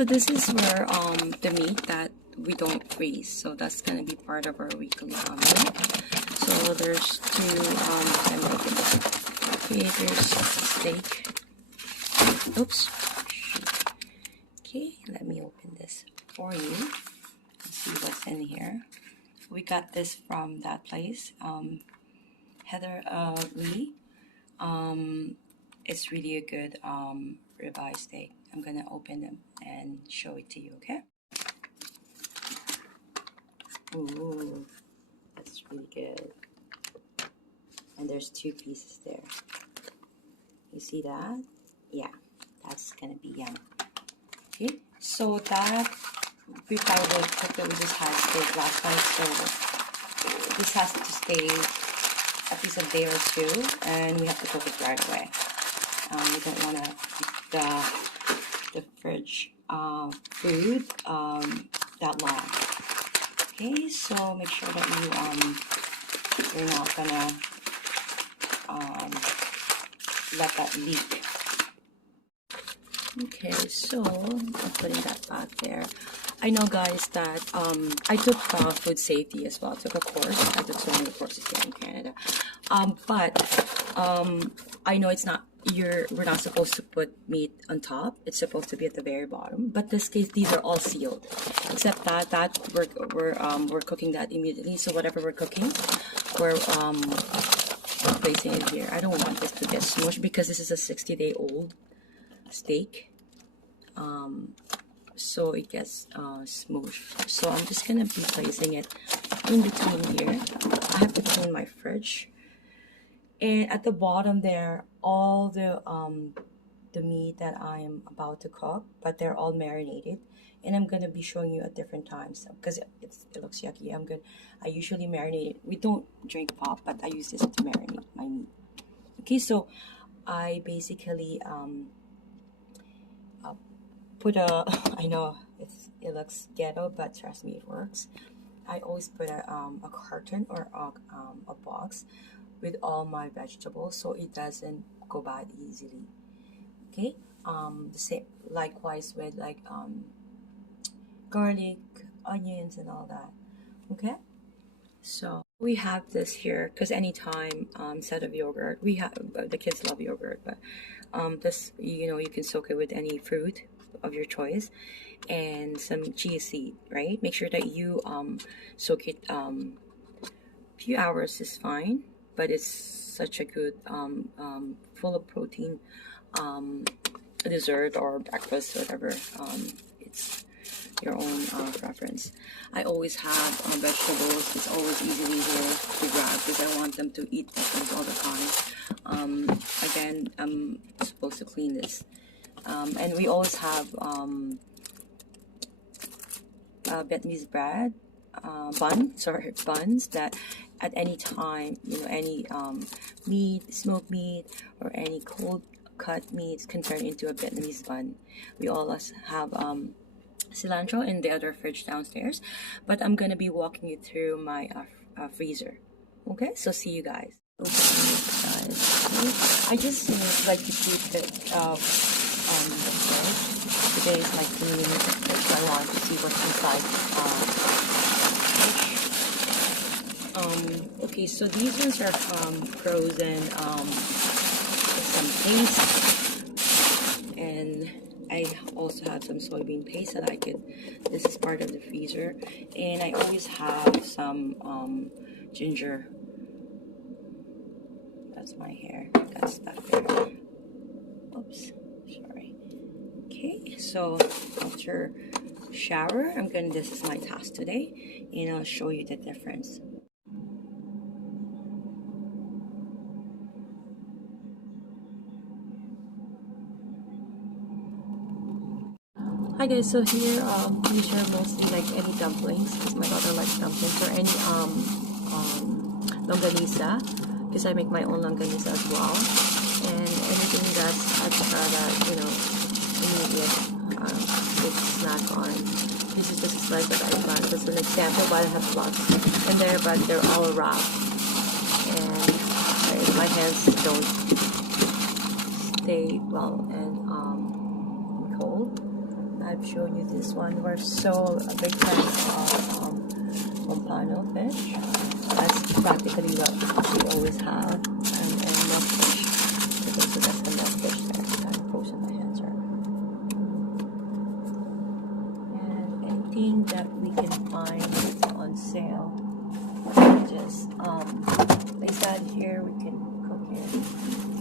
so this is where the meat that we don't freeze, so that's gonna be part of our weekly meal. So there's two okay, there's steak. Oops. Okay, let me open this for you and see what's in here. We got this from that place, Heather Lee. It's really a good ribeye steak. I'm gonna open them and show it to you, okay? Ooh, that's really good. And there's two pieces there. You see that? Yeah, that's gonna be yum. Okay, so that ribeye would cook that we just had steak last night, so this has to stay at least a day or two, and we have to cook it right away. We don't want to keep the fridge food that long. Okay, so make sure that you're not gonna let that leak. Okay, so I'm putting that back there. I know, guys, that I took food safety as well. I took a course. I took so many courses here in Canada. But I know it's not, we're not supposed to put meat on top. It's supposed to be at the very bottom. But this case, these are all sealed, except that we're cooking that immediately. So whatever we're cooking, we're placing it here. I don't want this to get smushed because this is a 60-day-old steak. So it gets smooshed. So I'm just gonna be placing it in between here. I have to clean my fridge, and at the bottom there, all the meat that I am about to cook, but they're all marinated, and I'm gonna be showing you at different times because it looks yucky. I usually marinate it. We don't drink pop, but I use this to marinate my meat. Okay, so I basically put I know it looks ghetto, but trust me, it works. I always put a carton or a box with all my vegetables so it doesn't go bad easily. Okay, the same likewise with like garlic, onions, and all that. Okay, so we have this here because anytime instead of yogurt, we have the kids love yogurt, but this, you can soak it with any fruit of your choice and some chia seed, right? Make sure that you soak it few hours is fine, but it's such a good full of protein dessert or breakfast, whatever. It's your own preference. I always have vegetables. It's always easily here to grab because I want them to eat vegetables all the time. Again, I'm supposed to clean this. And we always have Vietnamese bread, buns that at any time, any meat, smoked meat, or any cold cut meats can turn into a Vietnamese bun. We always have cilantro in the other fridge downstairs, but I'm gonna be walking you through my freezer. Okay, so see you guys. Okay, guys. I just like to keep it today is my cleaning fridge, so I want to see what's inside. Okay, so these ones are frozen some paste, and I also have some soybean paste that this is part of the freezer, and I always have some ginger. That's my hair, got stuck there. Oops. Sorry. Okay, so after shower, this is my task today, and I'll show you the difference. Hi guys, so here we share mostly like any dumplings because my daughter likes dumplings, or any longanisa because I make my own longanisa as well. And anything that's extra that, immediate, it's snack on. This is just a slice that I found. This is an example, but I have lots in there, but they're all wrapped. And my hands don't stay well and cold. I've shown you this one. We're so big fans of pompano fish. That's practically what we always have. And milkfish. Okay, so that's the milkfish there. I'm frozen my hands are. And anything that we can find on sale, just place that here. We can cook it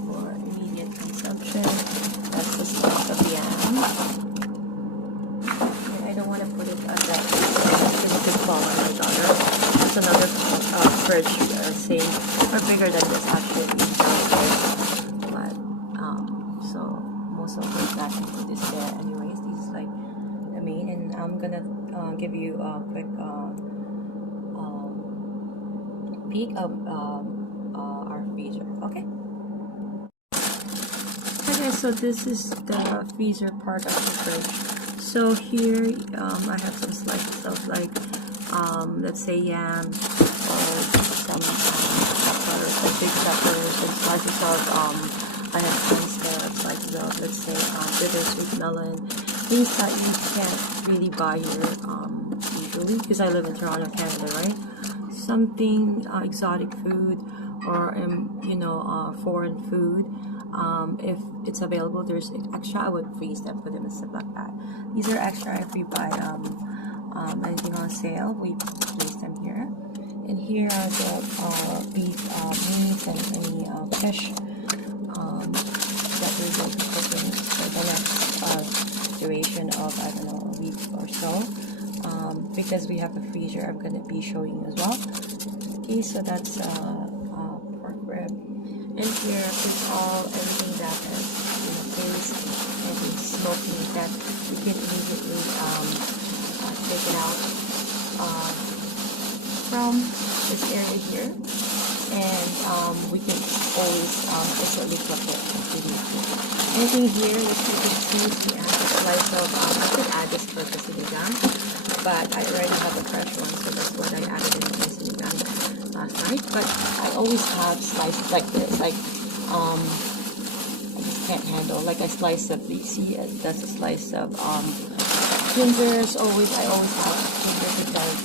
for immediate consumption. That's the slice of yam. And I don't want to put it at that because it could fall on my daughter. That's another fridge same or bigger than this actually downstairs. But so most of the that food is there anyways. This is like the main, and I'm gonna give you a quick peek of our freezer. Okay. Okay, so this is the freezer part of the fridge. So here I have some slices of like let's say yam, or some peppers, like big peppers, and slices of I have slices of let's say bittersweet melon, things that you can't really buy here usually because I live in Toronto, Canada, right? Something exotic food or you know foreign food. If it's available, there's extra, I would freeze them, put them in Ziploc bag. These are extra if we buy anything on sale, we place them here. And here are the beef meats and any fish that we're going to cook in for the next duration of, I don't know, a week or so. Because we have a freezer, I'm going to be showing you as well. Okay, so that's pork rib. And here is everything that is paste, any smoked meat that we can immediately take it out from this area here, and we can always instantly cook it if we need to. Anything here, which you can see, we add a slice of, I could add this for the sinigang, but I already have a fresh one, so that's what I added in my sinigang last night. But I always have slices like this, like I just can't handle, like a slice of, you see, that's a slice of gingers. I always have ginger because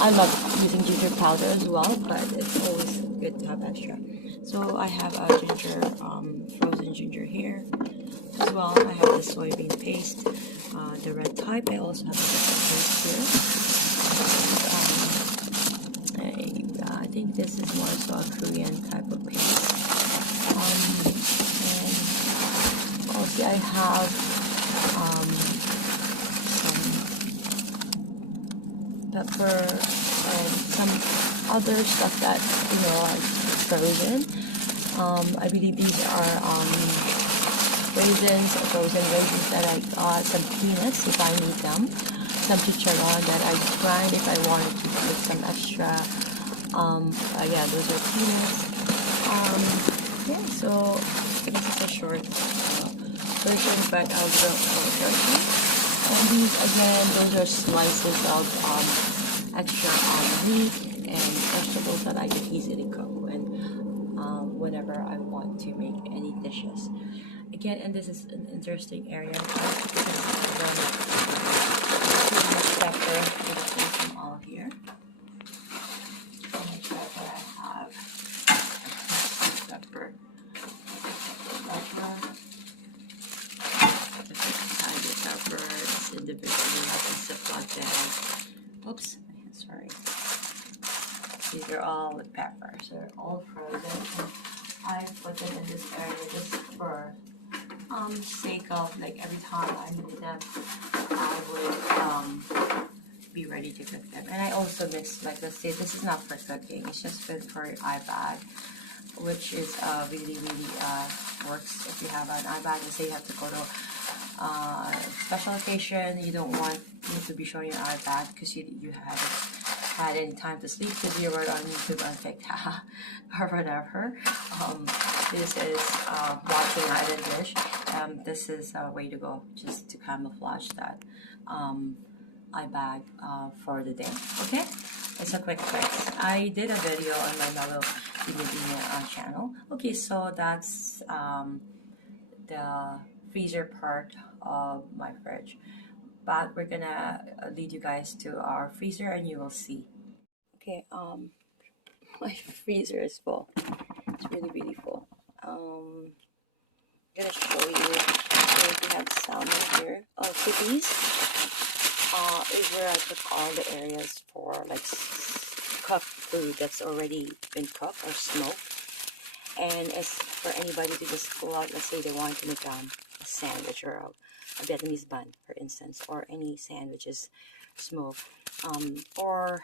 I love using ginger powder as well, but it's always good to have extra. So I have a ginger, frozen ginger here as well. I have the soybean paste, the red type. I also have the paste here. I think this is more so a Korean type of paste. And also I have some pepper and some other stuff that are frozen. I believe these are frozen raisins that I got, some peanuts if I need them, some chicharron that I grind if I wanted to put some extra. Yeah, those are peanuts. Yeah, so this is a short version, but I'll go shortly. And these again, those are slices of extra meat and vegetables that I can easily cook whenever I want to make any dishes. Again, and this is an interesting area. Too much pepper. I'm going to place them all here. How much pepper I have? Pepper. Tiger pepper. It's individually like a Ziploc bag. Oops, sorry. These are all with pepper, so they're all frozen. I put them in this area just for sake of like every time I need them, I would be ready to cook them. And I also mix, like, let's say this is not for cooking, it's just good for iBag, which is really works if you have an iBag. And say you have to go to special occasion, you don't want to be showing your iBag because you haven't had any time to sleep because you were on YouTube on TikTok or whatever. This is watching Island Dish. This is a way to go, just to camouflage that iBag for the day. Okay, it's a quick fix. I did a video on my Mellow channel. Okay, so that's the freezer part of my fridge. But we're gonna lead you guys to our freezer and you will see. Okay, my freezer is full. It's really, really full. I'm gonna show you. We have salmon here. Oh, so these is where I put all the areas for like cooked food that's already been cooked or smoked. And as for anybody to just pull out, let's say they want to make a sandwich or a Vietnamese bun, for instance, or any sandwiches, smoked, or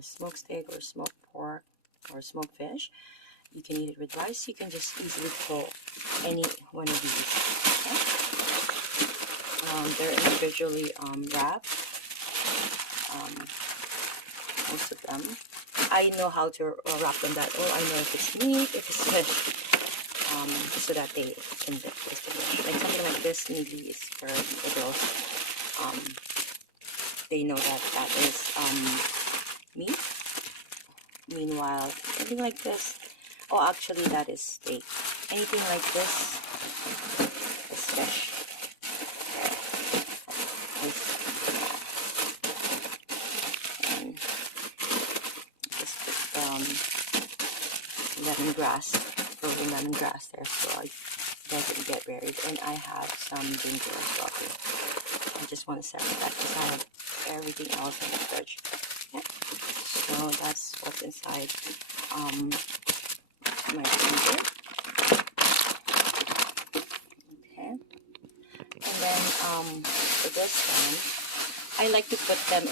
smoked steak or smoked pork or smoked fish. You can eat it with rice. You can just easily pull any one of these. Okay? They're individually wrapped. Most of them. I know how to wrap them that. Oh, I know if it's meat, if it's fish, so that they can distinguish. Like something like this maybe is for the girls. They know that that is meat. Meanwhile, anything like this, oh, actually that is steak. Anything like this is fish. And just lemongrass, frozen lemongrass there, so it doesn't get buried. And I have some ginger as well here. I just want to separate that because I have everything else in the fridge. Yeah. So that's what's inside my freezer. Okay. And then for this one, I like to put them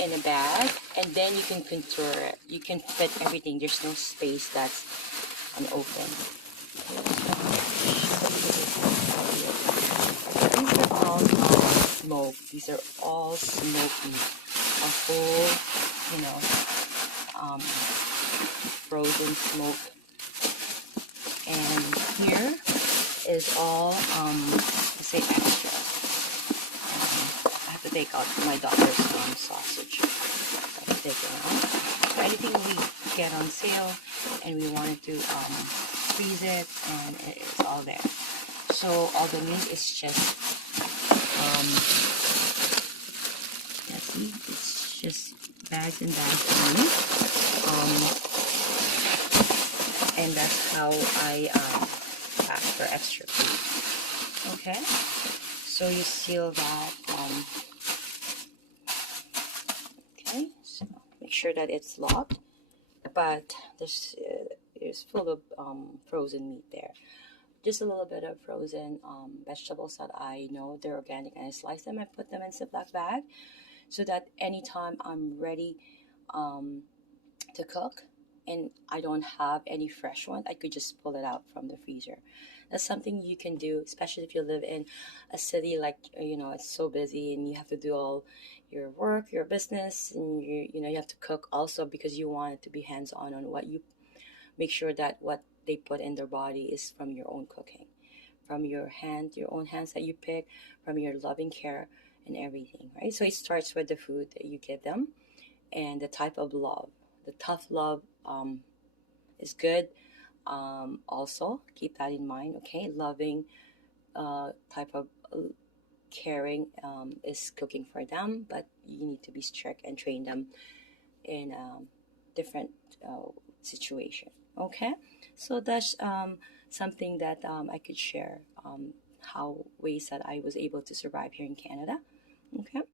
in a bag, and then you can contour it. You can fit everything. There's no space that's unopened. These are all smoked. These are all smoky. A whole, frozen smoke. And here is all, let's say extra. I have to take out my daughter's sausage. I have to take it out. So anything we get on sale and we wanted to freeze it, and it is all there. So all the meat is just, see, it's just bags and bags of meat. And that's how I pack for extra food. Okay, so you seal that. Okay, so make sure that it's locked, but this is full of frozen meat there. Just a little bit of frozen vegetables that I know they're organic, and I slice them and put them in a Ziploc bag so that anytime I'm ready to cook and I don't have any fresh one, I could just pull it out from the freezer. That's something you can do, especially if you live in a city like, it's so busy and you have to do all your work, your business, and you have to cook also because you want it to be hands-on on what you make sure that what they put in their body is from your own cooking, from your own hands that you pick, from your loving care and everything, right? So it starts with the food that you give them and the type of love. The tough love is good. Also, keep that in mind, okay? Loving type of caring is cooking for them, but you need to be strict and train them in a different situation, okay? So that's something that I could share, how ways that I was able to survive here in Canada, okay?